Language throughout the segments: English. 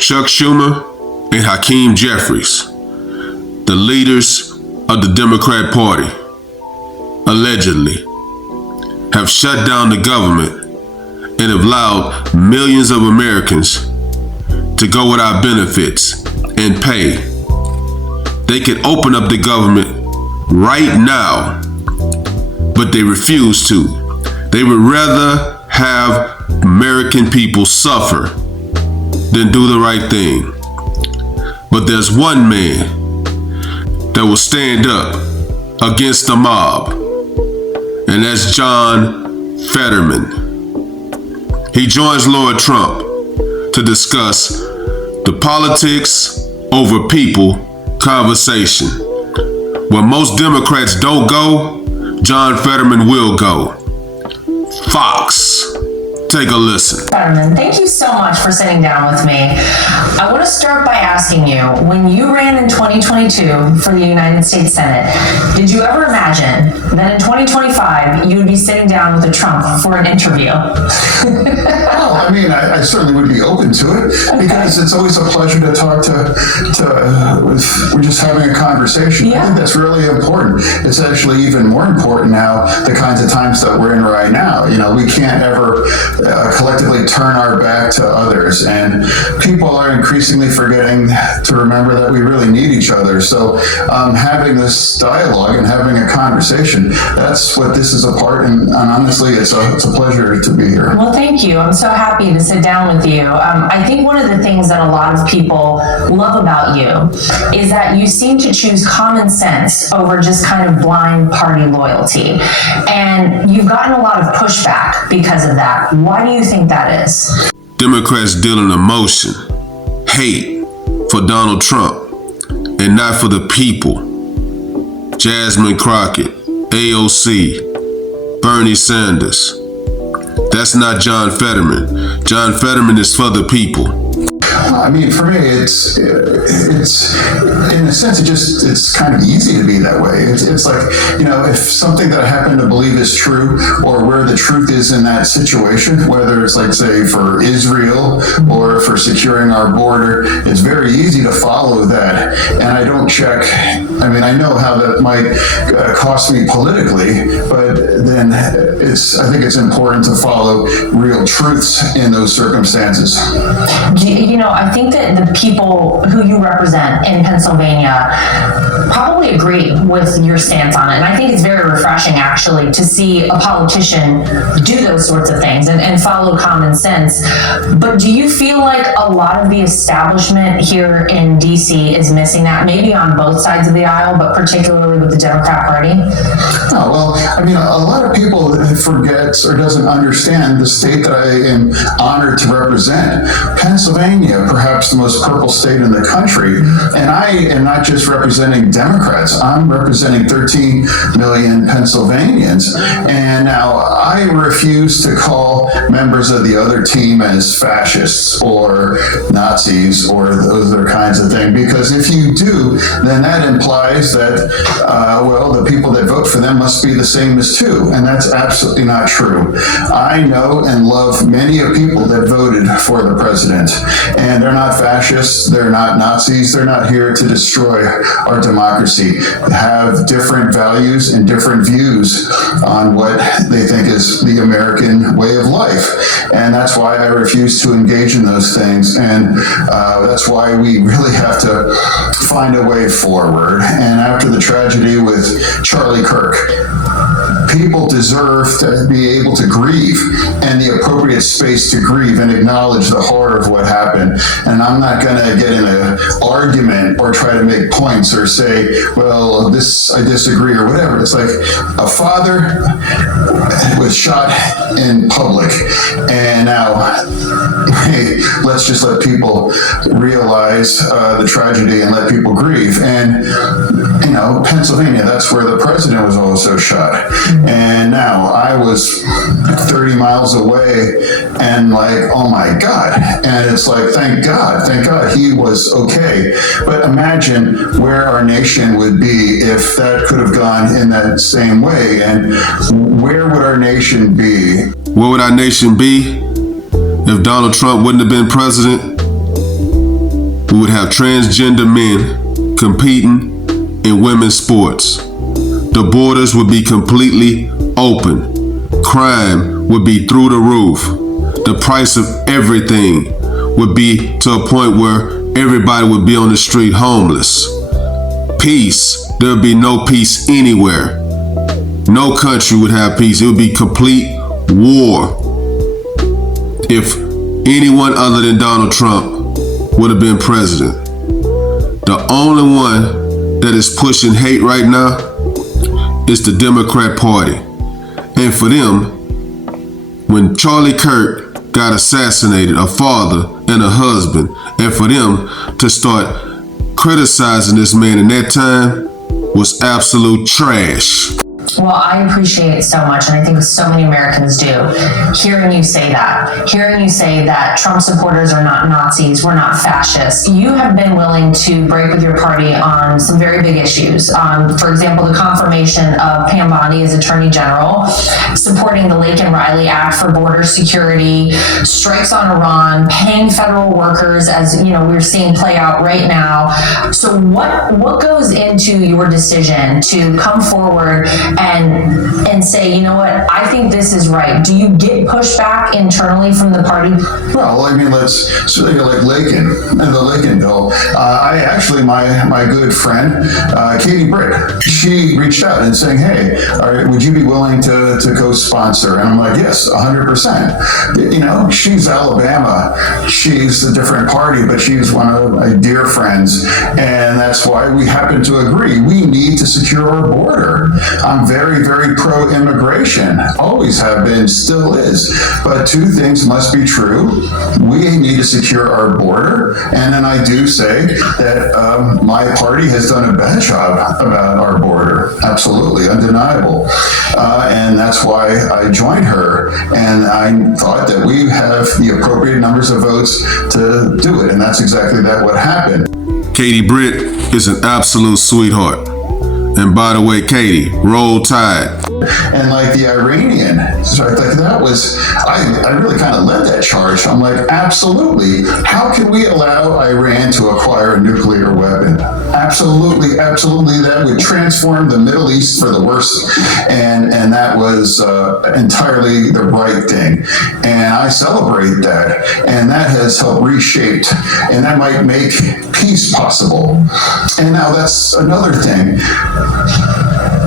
Chuck Schumer and Hakeem Jeffries, the leaders of the Democrat Party, allegedly, have shut down the government and have allowed millions of Americans to go without benefits and pay. They could open up the government right now, but they refuse to. They would rather have American people suffer than do the right thing. But there's one man that will stand up against the mob, and that's John Fetterman. He joins Lara Trump to discuss the politics over people conversation. Where most Democrats don't go, John Fetterman will go. Fox. Take a listen. Fetterman, thank you so much for sitting down with me. I want to start by asking you, when you ran in 2022 for the United States Senate, did you ever imagine that in 2025 you would be sitting down with a Trump for an interview? Well, I mean, I certainly would be open to it, because it's always a pleasure to talk we're just having a conversation. Yeah. I think that's really important. It's actually even more important now, the kinds of times that we're in right now. You know, we can't ever collectively turn our back to others, and people are increasingly forgetting to remember that we really need each other. So having this dialogue and having a conversation, that's what this is about, and honestly, it's a pleasure to be here. Well, thank you. I'm so happy to sit down with you. I think one of the things that a lot of people love about you is that you seem to choose common sense over just kind of blind party loyalty, and you've gotten a lot of pushback because of that. Why do you think that is? Democrats deal in emotion, hate for Donald Trump, and not for the people. Jasmine Crockett, AOC, Bernie Sanders. That's not John Fetterman. John Fetterman is for the people. I mean, for me, it's in a sense, it's kind of easy to be that way. It's like, you know, if something that I happen to believe is true, or where the truth is in that situation, whether it's like, say, for Israel or for securing our border, it's very easy to follow that. And I don't check. I mean, I know how that might cost me politically, but then I think it's important to follow real truths in those circumstances. You know, I think that the people who you represent in Pennsylvania probably agree with your stance on it. And I think it's very refreshing, actually, to see a politician do those sorts of things and follow common sense. But do you feel like a lot of the establishment here in D.C. is missing that, maybe on both sides of the aisle, but particularly with the Democrat Party? Oh, well, I mean, a lot of people forget or doesn't understand the state that I am honored to represent. Pennsylvania, perhaps the most purple state in the country. And I am not just representing Democrats, I'm representing 13 million Pennsylvanians. And now I refuse to call members of the other team as fascists or Nazis or those other kinds of things, because if you do, then that implies that, well, the people that vote for them must be the same as too. And that's absolutely not true. I know and love many of people that voted for the president. And they're not fascists, they're not Nazis, they're not here to destroy our democracy. They have different values and different views on what they think is the American way of life. And that's why I refuse to engage in those things. And that's why we really have to find a way forward. And after the tragedy with Charlie Kirk, people deserve to be able to grieve and the appropriate space to grieve and acknowledge the horror of what happened. And I'm not going to get in an argument or try to make points or say, well, this I disagree or whatever. It's like a father was shot in public, and now hey, let's just let people realize the tragedy and let people grieve. And you know, Pennsylvania, that's where the president was also shot. And now I was 30 miles away and like, oh my God. And it's like, thank God he was okay. But imagine where our nation would be if that could have gone in that same way. And where would our nation be? Where would our nation be if Donald Trump wouldn't have been president? We would have transgender men competing in women's sports. The borders would be completely open. Crime would be through the roof. The price of everything would be to a point where everybody would be on the street homeless. Peace, there would be no peace anywhere. No country would have peace. It would be complete war if anyone other than Donald Trump would have been president. The only one that is pushing hate right now is the Democrat Party. And for them, when Charlie Kirk got assassinated, a father and a husband, and for them to start criticizing this man in that time was absolute trash. Well, I appreciate it so much, and I think so many Americans do, hearing you say that Trump supporters are not Nazis, we're not fascists. You have been willing to break with your party on some very big issues. For example, the confirmation of Pam Bondi as Attorney General, supporting the Lake and Riley Act for border security, strikes on Iran, paying federal workers, as you know we're seeing play out right now. So what goes into your decision to come forward and say, you know what, I think this is right? Do you get pushback internally from the party? Well, I mean, let's like Lakin and the Lakin bill. My good friend, Katie Britt, she reached out and saying, hey, would you be willing to co-sponsor? And I'm like, yes, 100%. You know, she's Alabama. She's a different party, but she's one of my dear friends. And that's why we happen to agree. We need to secure our border. I'm very, very pro-immigration, always have been, still is. But two things must be true. We need to secure our border, and then I do say that my party has done a bad job about our border, absolutely, undeniable. And that's why I joined her, and I thought that we have the appropriate numbers of votes to do it, and that's exactly what happened. Katie Britt is an absolute sweetheart. And by the way, Katie, roll tide. And like the Iranian, so like that was, I really kind of led that charge. I'm like, absolutely. How can we allow Iran to acquire a nuclear weapon? Absolutely, absolutely. That would transform the Middle East for the worse. And that was entirely the right thing. And I celebrate that. And that has helped reshape, and that might make peace possible. And now that's another thing.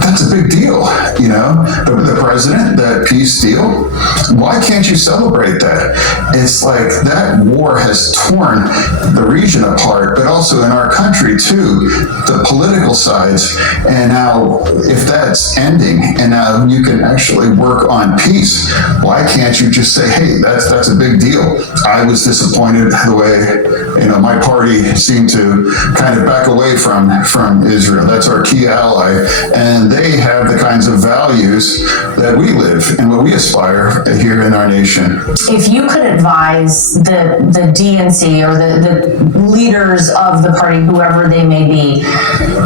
That's a big deal, you know, the president, that peace deal. Why can't you celebrate that? It's like that war has torn the region apart, but also in our country too, the political sides. And now if that's ending and now you can actually work on peace, why can't you just say, hey, that's a big deal. I was disappointed the way, you know, my party seemed to kind of back away from Israel. That's our key ally. And they have the kinds of values that we live and what we aspire here in our nation. If you could advise the DNC or the leaders of the party, whoever they may be,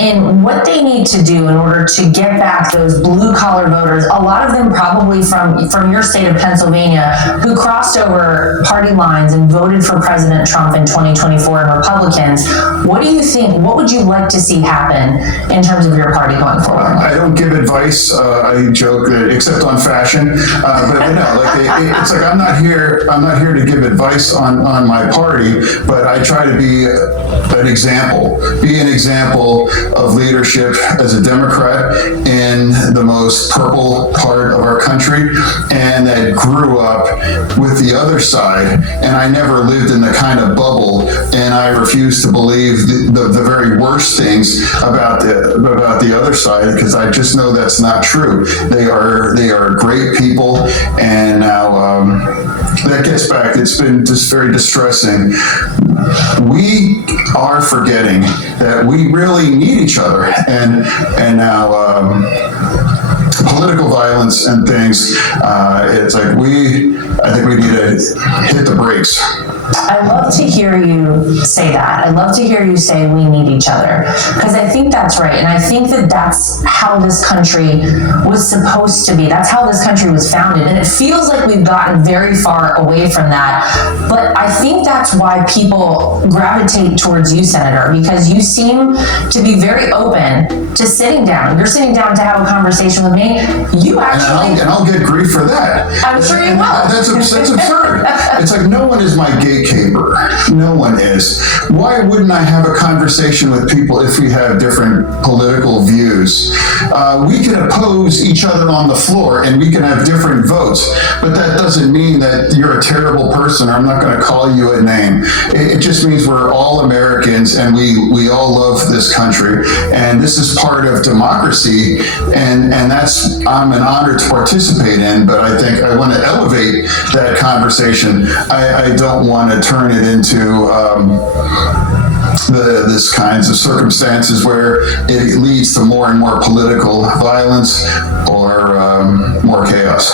in what they need to do in order to get back those blue-collar voters, a lot of them probably from your state of Pennsylvania, who crossed over party lines and voted for President Trump in 2024 and Republicans, what do you think, what would you like to see happen in terms of your party going forward? I don't give advice. I joke that, except on fashion. But no, like it's like I'm not here to give advice on my party, but I try to be an example of leadership as a Democrat in the most purple part of our country, and that grew up with the other side. And I never lived in the kind of bubble, and I refuse to believe the very worst things about the other side, because I just know that's not true. They are great people, and now that gets back. It's been just very distressing. We are forgetting that we really need each other, and now political violence and things, it's like I think we need to hit the brakes. I love to hear you say that. I love to hear you say we need each other, because I think that's right. And I think that that's how this country was supposed to be. That's how this country was founded. And it feels like we've gotten very far away from that. But I think that's why people gravitate towards you, Senator, because you seem to be very open to sitting down. You're sitting down to have a conversation with me. You actually... And I'll get grief for that. I'm sure you will. That's absurd. It's like, no one is my gatekeeper. No one is. Why wouldn't I have a conversation with people if we have different political views? We can oppose each other on the floor and we can have different votes, but that doesn't mean that you're a terrible person or I'm not going to call you a name. It just means we're all Americans and we all love this country, and this is part of democracy, and that's I'm an honor to participate in, but I think I want to elevate that conversation. I don't want to turn it into this kinds of circumstances where it leads to more and more political violence or more chaos.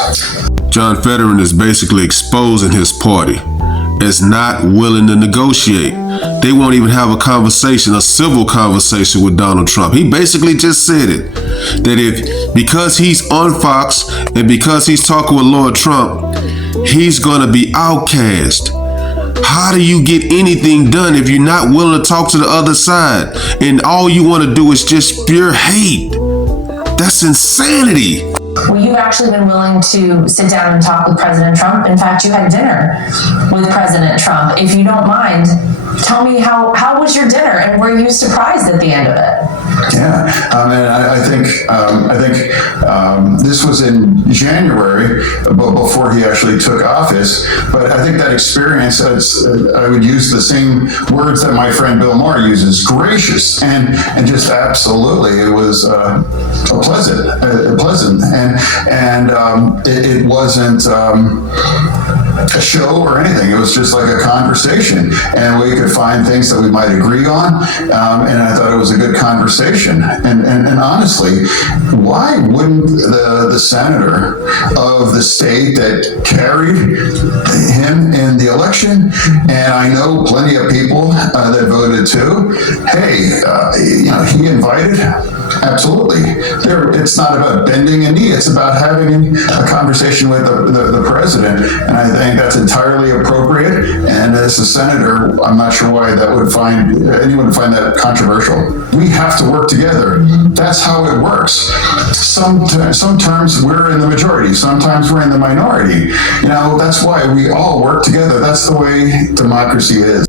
John Fetterman is basically exposing his party as not willing to negotiate. They won't even have a conversation, a civil conversation with Donald Trump. He basically just said it, that because he's on Fox and because he's talking with Lara Trump, he's gonna be outcast. How do you get anything done if you're not willing to talk to the other side and all you want to do is just pure hate? That's insanity. Well, you've actually been willing to sit down and talk with President Trump. In fact, you had dinner with President Trump. If you don't mind, tell me how was your dinner, and were you surprised at the end of it? Yeah, I think this was in January, before he actually took office. But I think that experience, I would use the same words that my friend Bill Maher uses: gracious and just absolutely. It was pleasant, and it wasn't a show or anything. It was just like a conversation, and we could find things that we might agree on, and I thought it was a good conversation. And honestly, why wouldn't the senator of the state that carried him in the election, and I know plenty of people that voted too, hey, he invited. Absolutely. It's not about bending a knee. It's about having a conversation with the president. And I think that's entirely appropriate. And as a senator, I'm not sure why anyone would find that controversial. We have to work together. That's how it works. Sometimes we're in the majority. Sometimes we're in the minority. That's why we all work together. That's the way democracy is.